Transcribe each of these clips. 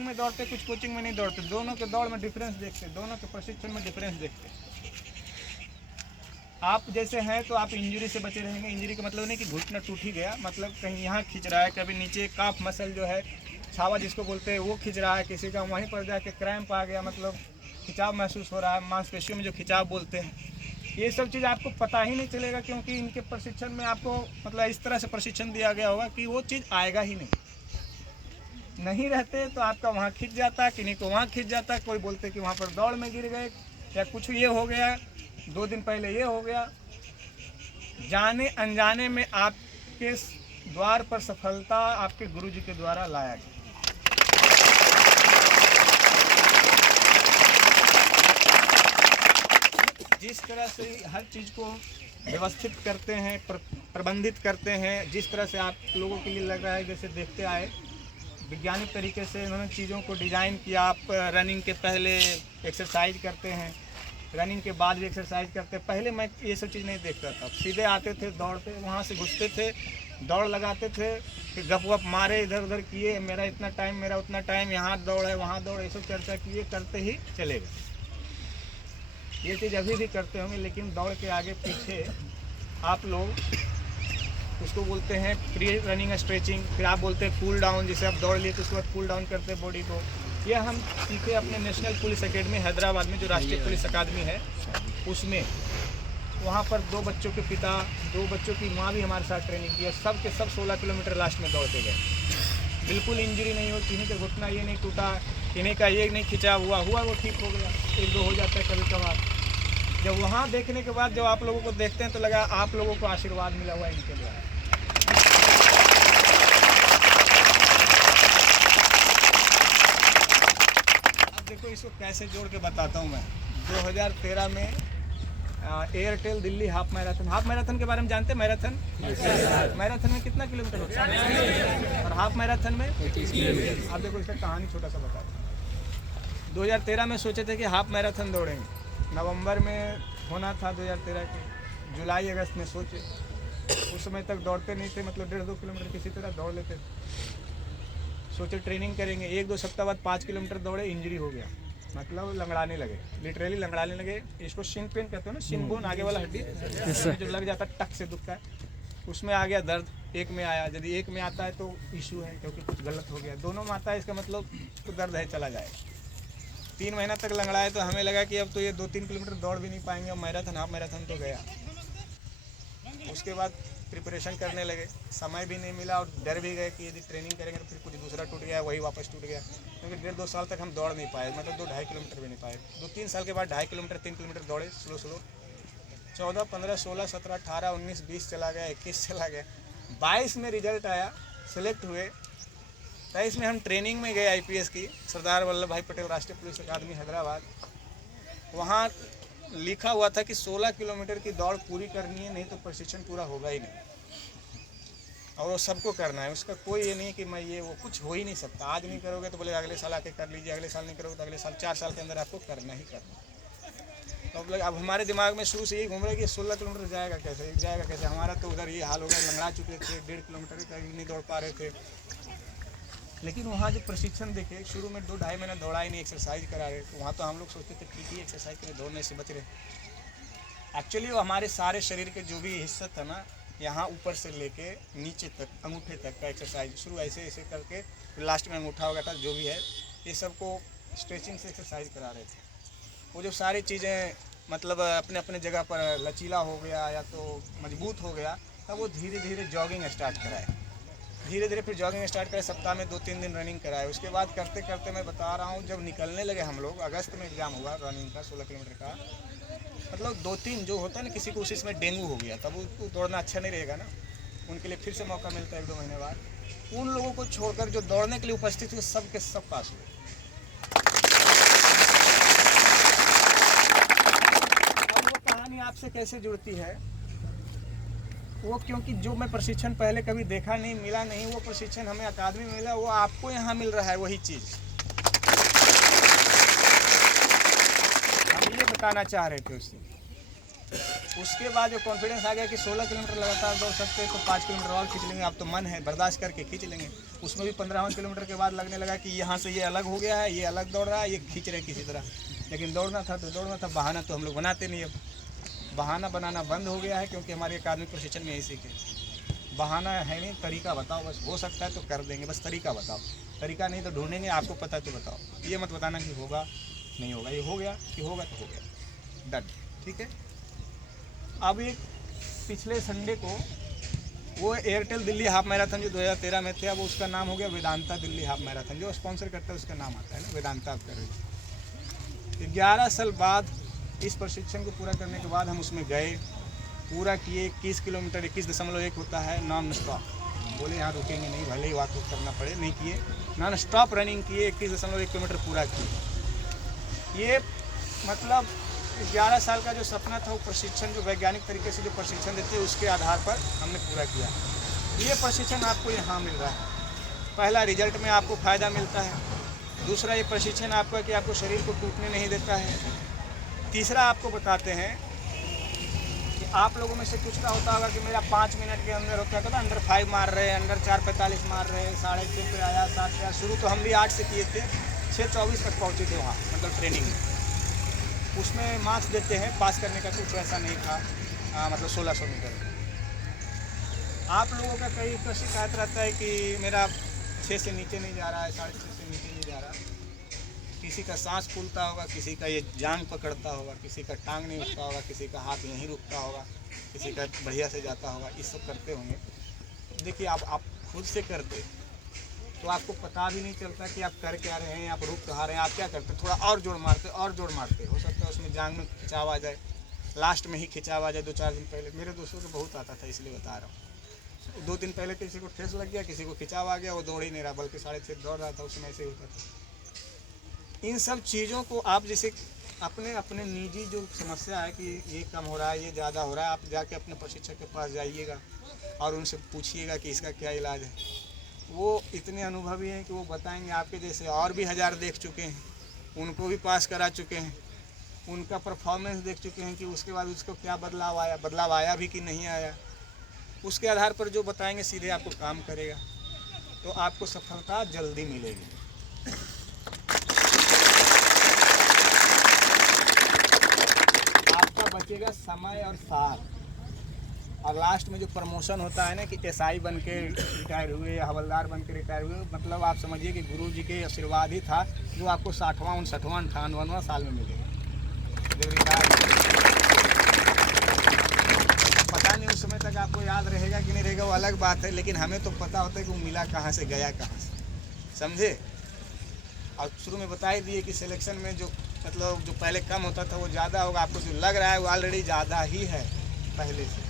में दौड़ते, कुछ कोचिंग में नहीं दौड़ते। दोनों के दौड़ में डिफरेंस देखते, दोनों के प्रशिक्षण में डिफरेंस देखते। आप जैसे हैं तो आप इंजरी से बचे रहेंगे। इंजरी का मतलब नहीं कि घुटना टूट ही गया, मतलब कहीं यहाँ खींच रहा है, कभी नीचे काफ मसल जो है, छावा जिसको बोलते हैं, वो खींच रहा है, किसी का वहीं पर जाके क्रैम्प आ गया, मतलब खिंचाव महसूस हो रहा है, मांसपेशियों में जो खिंचाव बोलते हैं। ये सब चीज़ आपको पता ही नहीं चलेगा, क्योंकि इनके प्रशिक्षण में आपको मतलब इस तरह से प्रशिक्षण दिया गया होगा कि वो चीज़ आएगा ही नहीं रहते तो आपका वहाँ खिंच जाता, किन्हीं को वहाँ खिंच जाता, कोई बोलते कि वहाँ पर दौड़ में गिर गए या कुछ ये हो गया, 2 दिन पहले ये हो गया। जाने अनजाने में आपके द्वार पर सफलता आपके गुरुजी के द्वारा लाया गया। जिस तरह से हर चीज़ को व्यवस्थित करते हैं, प्रबंधित करते हैं, जिस तरह से आप लोगों के लिए लग रहा है जैसे देखते आए, वैज्ञानिक तरीके से उन्होंने चीज़ों को डिज़ाइन किया। आप रनिंग के पहले एक्सरसाइज करते हैं, रनिंग के बाद भी एक्सरसाइज करते हैं। पहले मैं ये सब चीज़ नहीं देखता था, सीधे आते थे, दौड़ते, वहाँ से घुसते थे, दौड़ लगाते थे, फिर गप वप मारे, इधर उधर किए, मेरा इतना टाइम, मेरा उतना टाइम, यहाँ दौड़ है, वहाँ दौड़, ये सब चर्चा किए, करते ही चले गए। ये चीज़ अभी भी करते होंगे, लेकिन दौड़ के आगे पीछे आप लोग उसको बोलते हैं प्री रनिंग स्ट्रेचिंग, फिर आप बोलते हैं कूल डाउन, जैसे आप दौड़ लिए तो उसके बाद कूल डाउन करते हैं बॉडी को। यह हम सीखे अपने नेशनल पुलिस एकेडमी हैदराबाद में, जो राष्ट्रीय पुलिस अकादमी है उसमें। वहाँ पर 2 बच्चों के पिता, 2 बच्चों की माँ भी हमारे साथ ट्रेनिंग की है। सब के सब 16 किलोमीटर लास्ट में दौड़ते गए, बिल्कुल इंजरी नहीं हो, किन्हीं का घुटना ये नहीं टूटा, किन्हीं का ये नहीं खिंचा हुआ वो ठीक हो गया, 1-2 हो जाता है कभी कभार। जब वहाँ देखने के बाद जब आप लोगों को देखते हैं तो लगा आप लोगों को आशीर्वाद मिला हुआ है इनके द्वारा। अब देखो इसको कैसे जोड़ के बताता हूँ मैं। 2013 में एयरटेल दिल्ली हाफ मैराथन के बारे में जानते हैं? मैराथन में कितना किलोमीटर होता है और हाफ मैराथन में 30 किलोमीटर। आप देखो इसका कहानी छोटा सा बताता हूँ। 2013 में सोचे थे कि हाफ मैराथन दौड़ेंगे, नवंबर में होना था 2013 के, जुलाई अगस्त में सोचे। उस समय तक दौड़ते नहीं थे, मतलब 1.5-2 किलोमीटर किसी तरह दौड़ लेते थे। सोचे ट्रेनिंग करेंगे, 1-2 सप्ताह बाद 5 किलोमीटर दौड़े, इंजरी हो गया, मतलब लंगड़ाने लगे, लिटरली लंगड़ाने लगे। इसको शिन पेन कहते हो ना, शिन बोन, आगे वाला हड्डी जो लग जाता है, टक से दुखता है, उसमें आ गया दर्द। एक में आया, यदि एक में आता है तो इशू है, क्योंकि कुछ गलत हो गया। दोनों में आता है इसका मतलब तो दर्द है, चला जाएगा। 3 महीना तक लंगड़ाए तो हमें लगा कि अब तो ये 2-3 किलोमीटर दौड़ भी नहीं पाएंगे, और मैराथन हाफ मैराथन तो गया। उसके बाद प्रिपरेशन करने लगे, समय भी नहीं मिला और डर भी गए कि यदि ट्रेनिंग करेंगे तो फिर कुछ दूसरा टूट गया, वही वापस टूट गया। क्योंकि 1.5-2 साल तक हम दौड़ नहीं पाए, मतलब 2-2.5 किलोमीटर भी नहीं पाए। 2-3 साल के बाद 2.5 किलोमीटर 3 किलोमीटर दौड़े स्लो। 14, 15, 16, 17, 18, 19, 20 चला गया, 21 चला गया, 22 में रिजल्ट आया, सेलेक्ट हुए। 23 में हम ट्रेनिंग में गए IPS की, सरदार वल्लभ भाई पटेल राष्ट्रीय पुलिस अकादमी हैदराबाद। वहाँ लिखा हुआ था कि 16 किलोमीटर की दौड़ पूरी करनी है, नहीं तो प्रशिक्षण पूरा होगा ही नहीं, और वो सबको करना है। उसका कोई ये नहीं कि मैं ये वो, कुछ हो ही नहीं सकता। आज नहीं करोगे तो बोले अगले साल आके कर लीजिए, अगले साल नहीं करोगे तो अगले साल, 4 साल के अंदर आपको करना ही करना। तो अब हमारे दिमाग में शुरू से यही घूम रहा है कि 16 किलोमीटर जाएगा कैसे। हमारा तो उधर ये हाल हो गया, लंगड़ा चुके थे, 1.5 किलोमीटर कहीं नहीं दौड़ पा रहे थे। लेकिन वहाँ जो प्रशिक्षण देखे, शुरू में 2-2.5 महीना दौड़ा ही नहीं, एक्सरसाइज करा रहे, तो वहाँ तो हम लोग सोचते थे ठीक ही एक्सरसाइज करें, दौड़ने से बच रहे। एक्चुअली वो हमारे सारे शरीर के जो भी हिस्सा था ना, यहाँ ऊपर से लेके नीचे तक, अंगूठे तक का एक्सरसाइज शुरू ऐसे करके, लास्ट में अंगूठा हो गया था, जो भी है ये सबको स्ट्रेचिंग से एक्सरसाइज करा रहे थे। वो जो सारी चीज़ें मतलब अपने अपने जगह पर लचीला हो गया या तो मजबूत हो गया, तब वो धीरे धीरे जॉगिंग स्टार्ट कराए, फिर जॉगिंग स्टार्ट करें, सप्ताह में 2-3 दिन रनिंग कराए। उसके बाद करते करते मैं बता रहा हूँ, जब निकलने लगे हम लोग, अगस्त में एग्ज़ाम हुआ रनिंग का 16 किलोमीटर का, मतलब 2-3 जो होता है ना, किसी को उसी में डेंगू हो गया, तब वो दौड़ना अच्छा नहीं रहेगा ना, उनके लिए फिर से मौका मिलता है 1-2 महीने बाद। उन लोगों को छोड़कर जो दौड़ने के लिए उपस्थित हुए, सब के सब पास हुए। अब वो कहानी आपसे कैसे जुड़ती है, वो क्योंकि जो मैं प्रशिक्षण पहले कभी देखा नहीं, मिला नहीं, वो प्रशिक्षण हमें अकादमी में मिला, वो आपको यहाँ मिल रहा है वही चीज़। हम ये बताना चाह रहे थे उससे उसके बाद जो कॉन्फिडेंस आ गया कि 16 किलोमीटर लगातार दौड़ सकते हैं तो 5 किलोमीटर और खींच लेंगे। अब तो मन है, बर्दाश्त करके खींच लेंगे। उसमें भी 15वां किलोमीटर के बाद लगने लगा कि यहाँ से ये अलग हो गया है, ये अलग दौड़ रहा है, ये खींच रहे किसी तरह। लेकिन दौड़ना था तो दौड़ना था, बहाना तो हम लोग बनाते नहीं। अब बहाना बनाना बंद हो गया है, क्योंकि हमारे अकादमिक प्रशिक्षण में यही सीखे, बहाना है नहीं, तरीका बताओ बस। हो सकता है तो कर देंगे, बस तरीका बताओ। तरीका नहीं तो ढूंढेंगे, आपको पता तो बताओ। ये मत बताना कि होगा नहीं होगा, ये हो गया कि होगा तो हो गया, डन, ठीक है। अब एक पिछले संडे को वो एयरटेल दिल्ली हाफ मैराथन जो 2013 में थे, अब उसका नाम हो गया वेदांता दिल्ली हाफ मैराथन। जो स्पॉन्सर करता है उसका नाम आता है ना, वेदांता। आप कर रहे 11 साल बाद इस प्रशिक्षण को पूरा करने के बाद हम उसमें गए, पूरा किए। 21 किलोमीटर 21.1 होता है नॉन स्टॉप। बोले यहाँ रुकेंगे नहीं, भले ही वॉक करना पड़े, नहीं किए, नॉन स्टॉप रनिंग किए। 21.1 किलोमीटर पूरा किए। ये मतलब 11 साल का जो सपना था, वो प्रशिक्षण जो वैज्ञानिक तरीके से जो प्रशिक्षण देते हैं उसके आधार पर हमने पूरा किया। ये प्रशिक्षण आपको यहाँ मिल रहा है। पहला, रिजल्ट में आपको फ़ायदा मिलता है। दूसरा, ये प्रशिक्षण आपका कि आपको शरीर को टूटने नहीं देता है। तीसरा, आपको बताते हैं कि आप लोगों में से कुछ का होता होगा कि मेरा 5 मिनट के अंदर होता है, अंडर 5 मार रहे, अंडर 4:45 मार रहे, 6:30 पे आया, 7 पे। शुरू तो हम भी 8 से किए थे, 6:24 तक पहुँचे थे वहाँ, मतलब ट्रेनिंग में। उसमें मार्क्स देते हैं, पास करने का कुछ ऐसा नहीं था, मतलब 1600 मीटर। आप लोगों का कई तो शिकायत रहता है कि मेरा 6 से नीचे नहीं जा रहा है, 6.5 से नीचे नहीं जा रहा। किसी का सांस फूलता होगा, किसी का ये जांग पकड़ता होगा, किसी का टांग नहीं उठता होगा, किसी का हाथ यहीं रुकता होगा, किसी का बढ़िया से जाता होगा। ये सब करते होंगे। देखिए, आप खुद से करते तो आपको पता भी नहीं चलता कि आप कर क्या रहे हैं, आप रुक कहाँ रहे हैं, आप क्या करते। थोड़ा और जोड़ मारते, और जोड़ मारते, हो सकता है उसमें जांग में खिंचाव आ जाए, लास्ट में ही खिंचाव आ जाए। 2-4 दिन पहले मेरे दोस्तों को बहुत आता था, इसलिए बता रहा हूँ। 2 दिन पहले किसी को ठेस लग गया, किसी को खिंचाव आ गया, वो दौड़ ही नहीं रहा, बल्कि 6:30 दौड़ रहा था, उसमें ऐसे ही होता था। इन सब चीज़ों को आप जैसे अपने अपने निजी जो समस्या है कि ये कम हो रहा है, ये ज़्यादा हो रहा है, आप जाके अपने प्रशिक्षक के पास जाइएगा और उनसे पूछिएगा कि इसका क्या इलाज है। वो इतने अनुभवी हैं कि वो बताएंगे। आपके जैसे और भी 1000 देख चुके हैं, उनको भी पास करा चुके हैं, उनका परफॉर्मेंस देख चुके हैं कि उसके बाद उसको क्या बदलाव आया भी कि नहीं आया। उसके आधार पर जो बताएंगे सीधे आपको काम करेगा, तो आपको सफलता जल्दी मिलेगी। आपका बचेगा समय और साथ। और लास्ट में जो प्रमोशन होता है ना कि एसआई बन के रिटायर हुए या हवलदार बन के रिटायर हुए, मतलब आप समझिए कि गुरु जी के आशीर्वाद ही था जो आपको 60वां 59वां 58वां साल में मिलेगा जब रिटायर। पता नहीं उस समय तक आपको याद रहेगा कि नहीं रहेगा, वो अलग बात है, लेकिन हमें तो पता होता है कि वो मिला कहाँ से, गया कहाँ से, समझे। और शुरू में बता ही दिए कि सिलेक्शन में जो मतलब जो पहले कम होता था वो ज़्यादा होगा। आपको जो लग रहा है वो ऑलरेडी ज़्यादा ही है पहले से।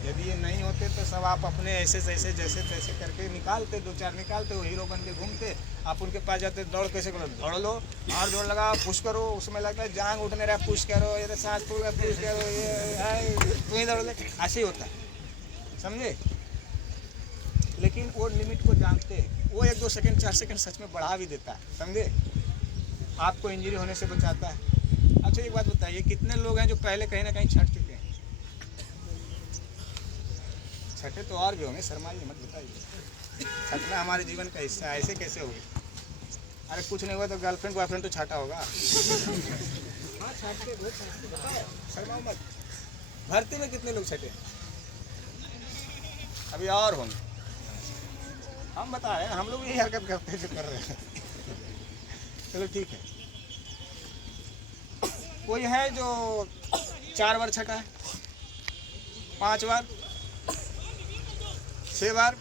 यदि ये नहीं होते तो सब आप अपने ऐसे तैसे जैसे तैसे करके निकालते, 2-4 निकालते, वो हीरो बन के घूमते। आप उनके पास जाते, दौड़ कैसे करो, दौड़ लो और दौड़ लगा, पुश करो, उसमें लगता है जांग उठने रहा, पुश करो, ये सांस फूल रहा, पुश करो, ये तुम ही दौड़ ले, ऐसे ही होता है, समझे। लेकिन वो लिमिट को जानते हैं, वो 1-2 सेकंड 4 सेकंड सच में बढ़ा भी देता है, समझे, आपको इंजरी होने से बचाता है। अच्छा एक बात बताइए, कितने लोग हैं जो पहले कहीं ना कहीं छट चुके हैं? छठे तो और भी होंगे, शर्माइए मत, बताइए। छठना हमारे जीवन का हिस्सा है, ऐसे कैसे हो गए? अरे कुछ नहीं हुआ तो गर्लफ्रेंड बॉयफ्रेंड तो छाटा होगा। हाँ छाटते, शर्माओ मत। भर्ती में कितने लोग छठे? अभी और होंगे, हम बता रहे हैं, हम लोग यही हरकत करते हैं जो कर रहे हैं। चलो ठीक है। कोई है जो 4 बार छठा है, 5 बार, 6 बार?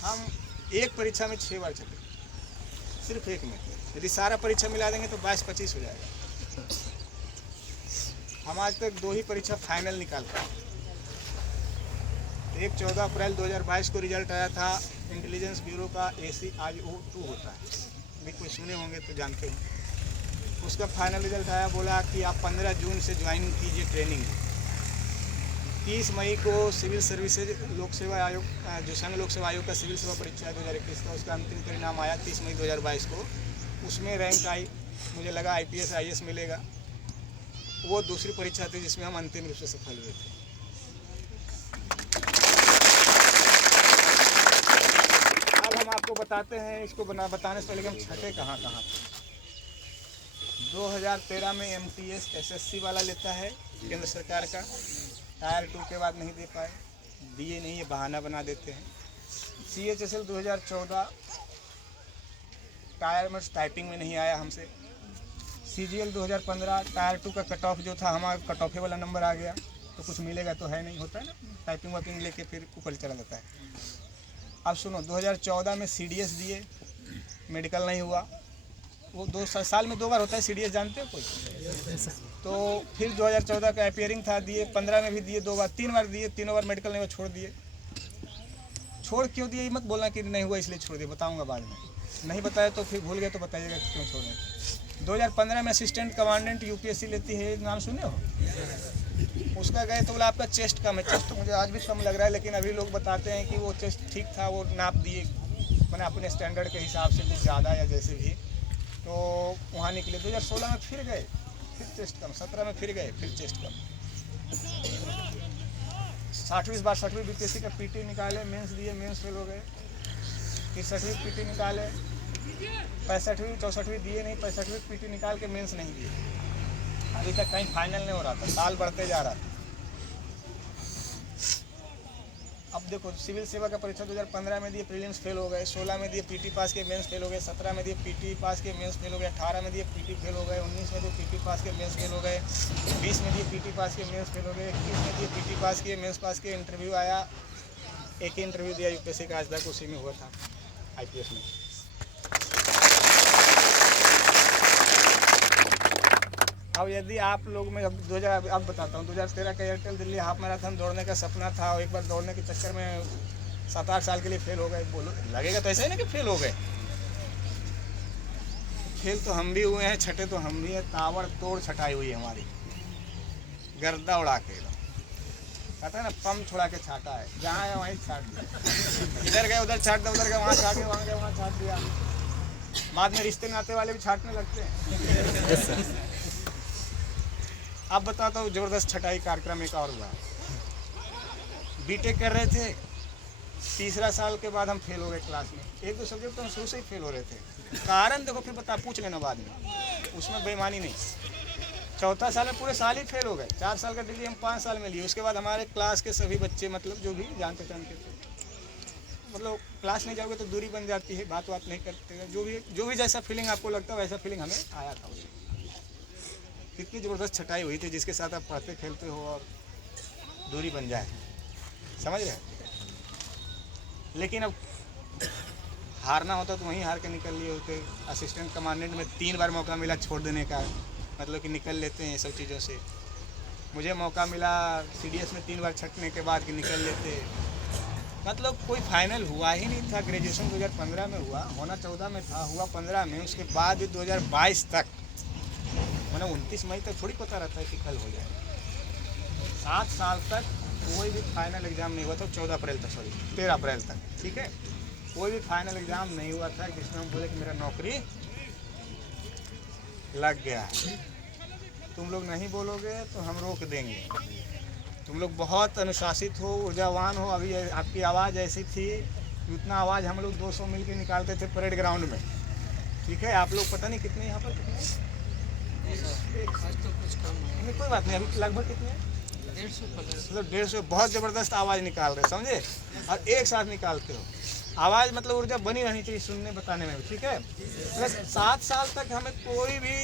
हम एक परीक्षा में 6 बार छठे, सिर्फ एक में। यदि सारा परीक्षा मिला देंगे तो 22-25 हो जाएगा। हम आज तक 2 ही परीक्षा फाइनल निकाल पाए। एक 14 अप्रैल 2022 को रिजल्ट आया था, इंटेलिजेंस ब्यूरो का ACIO2 होता है, भी कोई सुने होंगे तो जानते हो। उसका फाइनल रिजल्ट आया, बोला कि आप 15 जून से ज्वाइन कीजिए ट्रेनिंग। 30 मई को सिविल सर्विसेज लोक सेवा आयोग, जो संघ लोक सेवा आयोग का सिविल सेवा परीक्षा है 2021 का, उसका अंतिम परिणाम आया 30 मई 2022 को। उसमें रैंक आई, मुझे लगा IPS IAS मिलेगा। वो दूसरी परीक्षा थी जिसमें हम अंतिम रूप से सफल हुए थे। अब हम आपको बताते हैं, इसको बताने से पहले कि हम छठे कहाँ थे। 2013 में MTS SSC वाला लेता है केंद्र सरकार का, टायर 2 के बाद नहीं दे पाए, दिए नहीं, ये बहाना बना देते हैं। CHSL 2014 टायर में टाइपिंग में नहीं आया हमसे। CGL 2015 टायर 2 का कट ऑफ जो था, हमारा कट ऑफ वाला नंबर आ गया, तो कुछ मिलेगा तो है नहीं, होता है ना, टाइपिंग वाइपिंग लेके फिर ऊपर चला जाता है। अब सुनो, 2014 में CDS दिए, मेडिकल नहीं हुआ। वो 2 साल में 2 बार होता है CDS, जानते हो कोई? तो फिर 2014 का अपियरिंग था, दिए। 15 में भी दिए 2 बार, 3 बार दिए, तीनों बार मेडिकल नहीं हुआ, छोड़ दिए। छोड़ क्यों दिए, मत बोलना कि नहीं हुआ इसलिए छोड़ दिए, बताऊंगा बाद में। नहीं बताया तो फिर भूल गए तो बताइएगा क्यों छोड़े। 2015 में असिस्टेंट कमांडेंट UPSC लेती है, नाम सुने हो? उसका गए तो बोला आपका चेस्ट कम है। चेस्ट तो मुझे आज भी कम लग रहा है, लेकिन अभी लोग बताते हैं कि वो चेस्ट ठीक था, वो नाप दिए मैंने अपने स्टैंडर्ड के हिसाब से, कुछ ज़्यादा या जैसे भी, तो वहाँ निकले। 2016 में फिर गए, फिर चेस्ट कम। 17 में फिर गए, फिर चेस्ट कम। 60वीं बार 60वीं BPSC का PT निकाले, मेंस दिए, मेंस फेल हो गए। फिर 60वीं PT निकाले, 65वीं 64वीं दिए नहीं, 65वीं PT निकाल के मेंस नहीं दिए। अभी तक कहीं फाइनल नहीं हो रहा था, साल बढ़ते जा रहा था। अब देखो, सिविल सेवा का परीक्षा 2015 में दिए, प्रीलिम्स फेल हो गए। 16 में दिए, PT पास के, मेंस फेल हो गए। 17 में दिए, PT पास के, मेंस फेल हो गए। 18 में दिए, PT फेल हो गए। 19 में दिए, PT पास के, मेंस फेल हो गए। 20 में दिए, PT पास के, मेंस फेल हो गए। 21 में दिए, PT पास के, मेंस पास के। इंटरव्यू आया, एक ही इंटरव्यू दिया UPSC का आज तक, उसी में हुआ था, IPS में। अब यदि आप लोग में, अब 2000 अब बताता हूँ, 2013 का एयरटेल दिल्ली हाफ मैराथन दौड़ने का सपना था, और एक बार दौड़ने के चक्कर में 7-8 साल के लिए फेल हो गए। बोलो, लगेगा तो ऐसा ही ना कि फेल हो गए। फेल तो हम भी हुए हैं, छठे तो हम भी हैं। ताबड़ तोड़ छटाई हुई है हमारी, गर्दा उड़ा के। कहता है ना, पम छुड़ा के छाटा है, जहाँ है वहीं छाट दिया। इधर गए उधर छाट दिया, उधर गए वहाँ छाट दिया, वहाँ गए वहाँ छाट दिया। बाद में रिश्ते नाते वाले भी छाटने लगते हैं। अब बताता हूँ, ज़बरदस्त छटाई कार्यक्रम एक और हुआ। BTech कर रहे थे, तीसरा साल के बाद हम फेल हो गए क्लास में। 1-2 सब्जेक्ट तो हम शुरू से ही फेल हो रहे थे। कारण देखो, फिर बता, पूछ लेना बाद में, उसमें बेईमानी नहीं। चौथा साल में पूरे साल ही फेल हो गए। 4 साल का डिग्री हम 5 साल में लिए। उसके बाद हमारे क्लास के सभी बच्चे, मतलब जो भी जान पहचान के थे, मतलब क्लास नहीं जाओगे तो दूरी बन जाती है, बात नहीं करते, जो भी जैसा फीलिंग आपको लगता है वैसा फीलिंग हमें आया था उसमें। कितनी ज़बरदस्त छटाई हुई थी, जिसके साथ आप पढ़ते खेलते हो और दूरी बन जाए, समझ रहे। लेकिन अब हारना होता तो वहीं हार के निकल लिए होते। असिस्टेंट कमांडेंट में 3 बार मौका मिला छोड़ देने का, मतलब कि निकल लेते हैं ये सब चीज़ों से। मुझे मौका मिला CDS में 3 बार छटने के बाद कि निकल लेते, मतलब कोई फाइनल हुआ ही नहीं था। ग्रेजुएशन 2015 में हुआ, होना 14 में था, हुआ 15 में। उसके बाद भी 2022 तक, मैंने 29 मई तक थोड़ी पता रहता है कि कल हो जाए। 7 साल तक कोई भी फाइनल एग्ज़ाम नहीं हुआ था। 13 अप्रैल तक, ठीक है, कोई भी फाइनल एग्ज़ाम नहीं हुआ था जिसमें हम बोले कि मेरा नौकरी लग गया है। तुम लोग नहीं बोलोगे तो हम रोक देंगे। तुम लोग बहुत अनुशासित हो, ऊर्जावान हो। अभी आपकी आवाज़ ऐसी थी, उतना आवाज़ हम लोग 200 मिल के निकालते थे परेड ग्राउंड में, ठीक है। आप लोग पता नहीं कितने यहाँ पर, आज तो कुछ कम है, कोई बात नहीं। अभी लगभग कितने, 150, मतलब 150। बहुत ज़बरदस्त आवाज़ निकाल रहे, समझे, और एक साथ निकालते हो आवाज़, मतलब ऊर्जा बनी रहनी चाहिए सुनने बताने में, ठीक है। प्लस 7 साल तक हमें कोई भी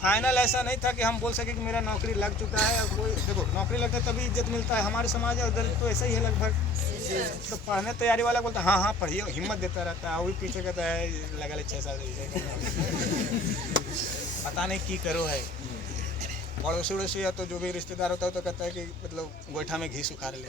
फाइनल ऐसा नहीं था कि हम बोल सके कि मेरा नौकरी लग चुका है। और कोई, देखो, नौकरी लगता है तभी इज्जत मिलता है। हमारे समाज है उधर तो ऐसा ही है लगभग। तो पढ़ने तैयारी वाला बोलता है हाँ पढ़िए, हिम्मत देता रहता है, वो भी पीछे कहता है लगा ले 6 साल पता नहीं की करो है। पड़ोसी उड़ोसी या तो जो भी रिश्तेदार होता है तो कहता है कि मतलब गोईठा में घी सुखा ले।